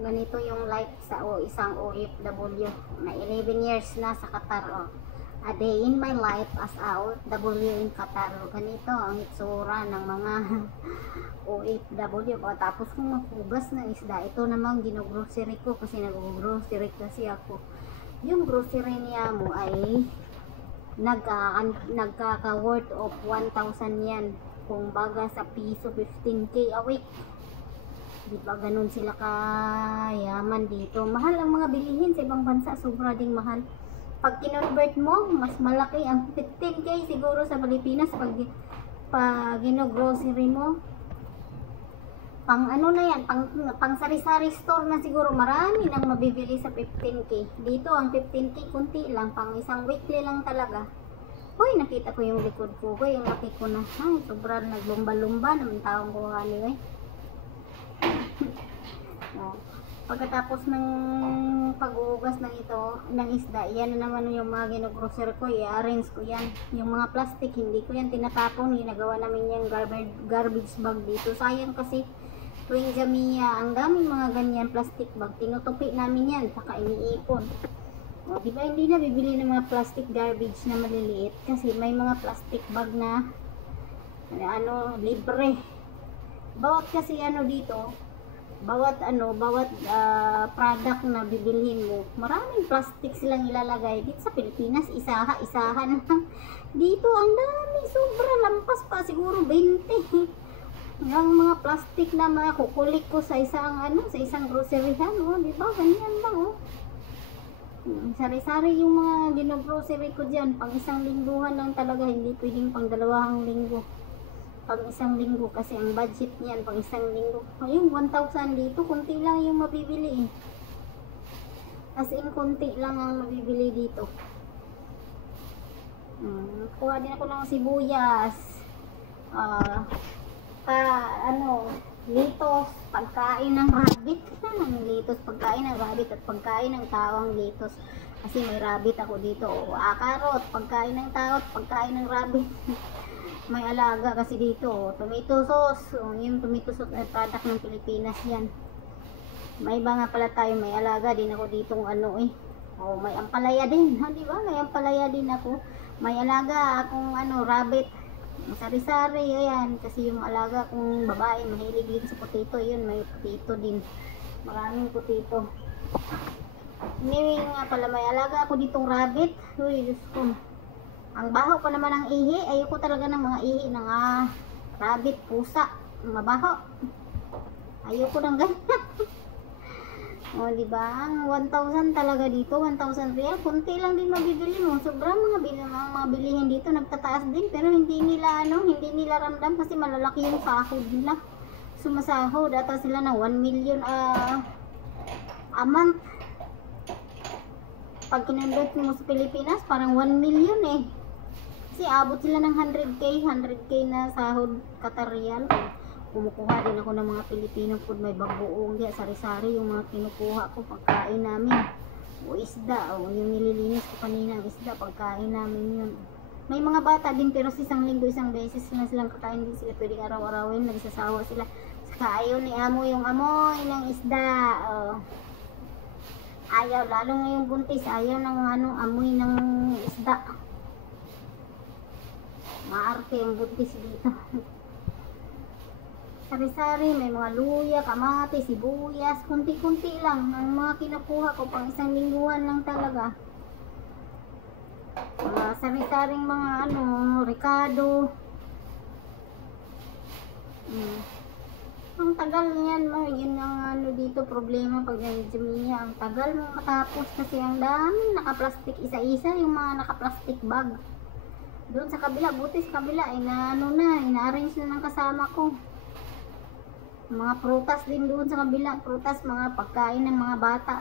ganito yung life sa isang OFW na 11 years na sa Qatar. A day in my life as a OFW in Qatar. Ganito ang itsura ng mga OFW. Tapos kung maghugas ng isda, ito naman ginogrocery ko kasi nag-grocery kasi ako. Yung grocery niya mo ay nagkaka-worth of 1,000 yan. Kung baga sa piso, 15K a week. Di ba ganun sila kayaman dito? Mahal ang mga bilihin sa ibang bansa, sobra ding mahal. Pag kinonvert mo, mas malaki ang 15K siguro sa Pilipinas pag gino-grocery mo. Pang ano na yan, pang sari-sari store na siguro, marami nang mabibili sa 15K. Dito ang 15K kunti lang, pang isang weekly lang talaga. Hoy, nakita ko yung likod ko. Hoy, yung laki ko na. Ay, sobrang naglumba-lumba naman taong ko anyway. Oh. Pagkatapos ng paghugas ng isda, yan na naman yung mga ginogrocery ko, i-arrange ko yan. Yung mga plastic, hindi ko yan tinatapon, ginagawa namin yung garbage bag dito. Sayang kasi tuwing Jamia, ang daming mga ganyan plastic bag, tinutupi namin yan, saka iniipon. O, diba hindi na bibili ng mga plastic garbage na maliliit kasi may mga plastic bag na libre. Bawat kasi dito, bawat product na bibilhin mo, maraming plastic silang ilalagay. Dito sa Pilipinas, isahan lang. Dito ang dami, sobra, lampas pa siguro 20. Yung mga plastic na mga kukulik ko sa isang groceryhan, di ba? Ganyan lang, Sari-sari yung mga gino-grocery ko diyan, pang isang lingguhan lang talaga, hindi pwedeng pang 2 linggo. Pag isang linggo kasi ang budget niyan pag isang linggo. Ayun, 1,000 dito, kunti lang yung mabibili As in, kunti lang ang mabibili dito. Kuha din ako ng sibuyas. Litos, pagkain ng rabbit. Litos, pagkain ng rabbit at pagkain ng tawang litos. Kasi may rabbit ako dito. Karot, pagkain ng tao at pagkain ng rabbit. May alaga kasi dito, tomato sauce. Yung tomato sauce ay product ng Pilipinas yan. May iba nga pala tayo, may alaga din ako ditong may ampalaya din, di ba? May ampalaya din ako. May alaga akong rabbit. Sari-sari, ayan. Kasi yung alaga kong babae, mahilig din sa potato. Yun, may potato din. Maraming potato. Anyway nga pala, may alaga ako ditong rabbit. Uy, Diyos ko. Ang baho pa naman ng ihi. Ayoko talaga ng mga ihi ng rabbit, pusa. Mabaho. Ayoko ng ganyan. O, diba? Ang 1,000 talaga dito. 1,000 real. Kunti lang din mabibili mo. Sobrang mga bilihin dito. Nagtataas din. Pero hindi nila ramdam kasi malalaki yung sahod nila. Sumasahod. Ata sila ng 1 million a month. Pag kinonvert mo sa Pilipinas, parang 1 million Kasi abot sila ng 100K na sahod Qatar Riyal. Kumukuha din ako ng mga Pilipino food, may bagoong, sari-sari yung mga kinukuha ko, pagkain namin. O isda, yung nililinis ko kanina, isda, pagkain namin yun. May mga bata din pero sa isang linggo, isang beses na silang kakain, din sila pwedeng araw-arawin, nagsasawa sila. Saka ayaw ni amo yung amoy ng isda. Ayaw, lalo ngayong buntis, ayaw ng amoy ng isda. Maarte yung buntis dito. Sari-sari, may mga luya, kamati, sibuyas, kunti-kunti lang ang mga kinukuha ko, pang isang lingguhan lang talaga. Mga sari-saring mga ricado. Ang tagal niyan, yun ang dito problema pag nag-Jamia, ang tagal mo matapos kasi ang daming naka-plastic, isa-isa yung mga naka-plastic bag. Doon sa kabila, buti sa kabila, ina-arrange na ng kasama ko. Mga prutas din doon sa kabila, prutas, mga pagkain ng mga bata.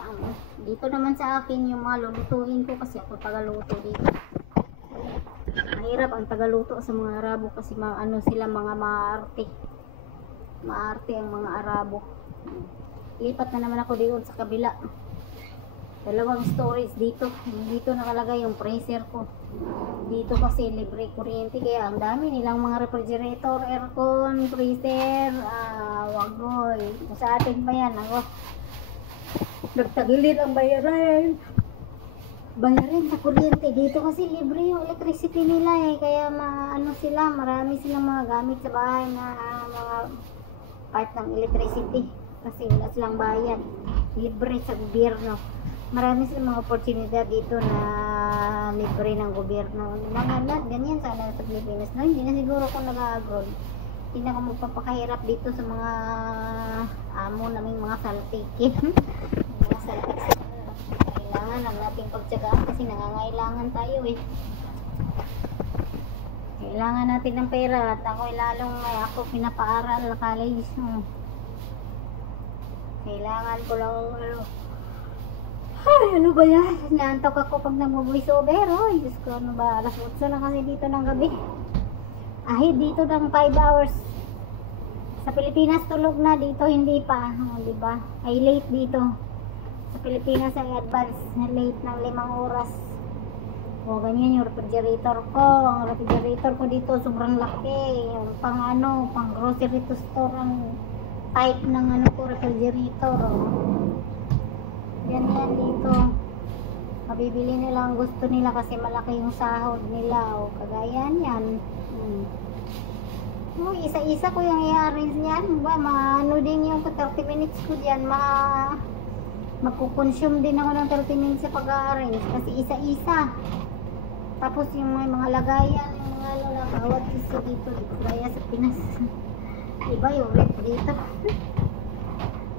Dito naman sa akin yung mga lulutuin ko kasi ako tagaluto dito. Mahirap ang tagaluto sa mga Arabo kasi sila mga maarte. Maarte ang mga Arabo. Lipat na naman ako doon sa kabila. 2 storage dito. Dito nakalagay yung freezer ko. Dito kasi libre kuryente kaya ang dami nilang mga refrigerator, aircon, freezer, wagoy. Sa atin pa yan, Nagtagilid ang bayaran. Bayarin sa kuryente. Dito kasi libre yung electricity nila eh. Kaya ano sila, marami silang mga gamit sa bahay na mga part ng electricity. Kasi wala silang bayad. Libre sa gobyerno. Marami silang mga oportunidad dito na libre ng gobyerno. Lahat ganyan sana sa Pilipinas. No, hindi na siguro kung nag-a-abroad. Hindi na ako magpapakahirap dito sa mga amo naming mga saltikin. Mga saltik. Kailangan ang nating pagtsagaan kasi nangangailangan tayo eh. Kailangan natin ng pera at ako lalong ako pinapaaral na college. Kailangan ko lang ay, ano ba yan? Naantok ako pag nag-voice over. Oh, Diyos ko, ano ba? Alas 8 na kasi dito ng gabi. Ahid dito ng 5 hours. Sa Pilipinas tulog na, dito hindi pa. Diba? Ay late dito. Sa Pilipinas ay advance na late ng 5 oras. O ganyan yung refrigerator ko. Ang refrigerator ko dito sobrang laki. Yung pang pang grocery to store ang type ng ko refrigerator. Yan dito. Mabibili nila ang gusto nila kasi malaki yung sahod nila. O kagaya yan. O, isa-isa ko yung i-arrange niyan. Maano din yung 30 minutes ko dyan. Magkukonsume din ako ng 30 minutes sa pag-arrange kasi isa-isa. Tapos yung mga lagayan, yung mga lang, bawat isa dito kaya sa Pinas. Iba yung rep dito.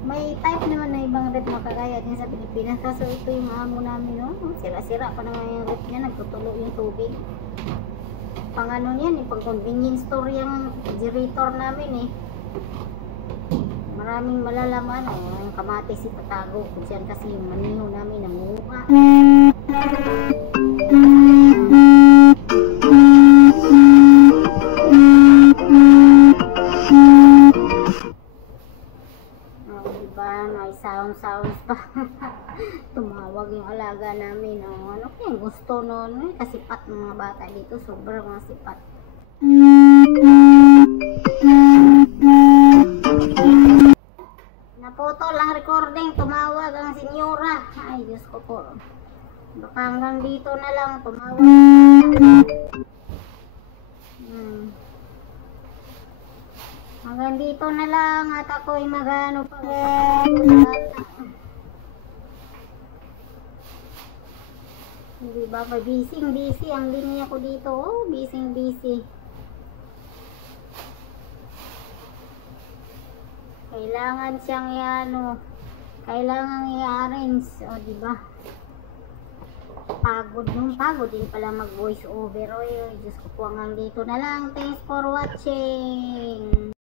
May type naman na ibang rep makagaya din sa Pilipinas. Kaso ito yung amo namin, no? Sira-sira pa naman yung rep niya, nagtutulo yung tubig. Pang yan, pang convenience store yung refrigerator namin eh. Maraming malalaman, yung kamatis itatago ko dyan kasi yung maniho namin nanguha. May sounds pa. Tumawag yung alaga namin. Ano kaya gusto noon? Kasi sipat ng mga bata dito. Sobrang mga sipat. Naputol ang recording. Tumawag ang senyora. Ay, Diyos ko po. Baka hanggang dito na lang. Tumawag. Hanggang dito na lang at ako'y magano pa. Hindi ba may busy ang linya ko dito. Oh, busy. Kailangan siyang kailangan i-arrange. O, diba? Pagod din pala mag voice over. Diyos ko po, hanggang dito na lang. Thanks for watching.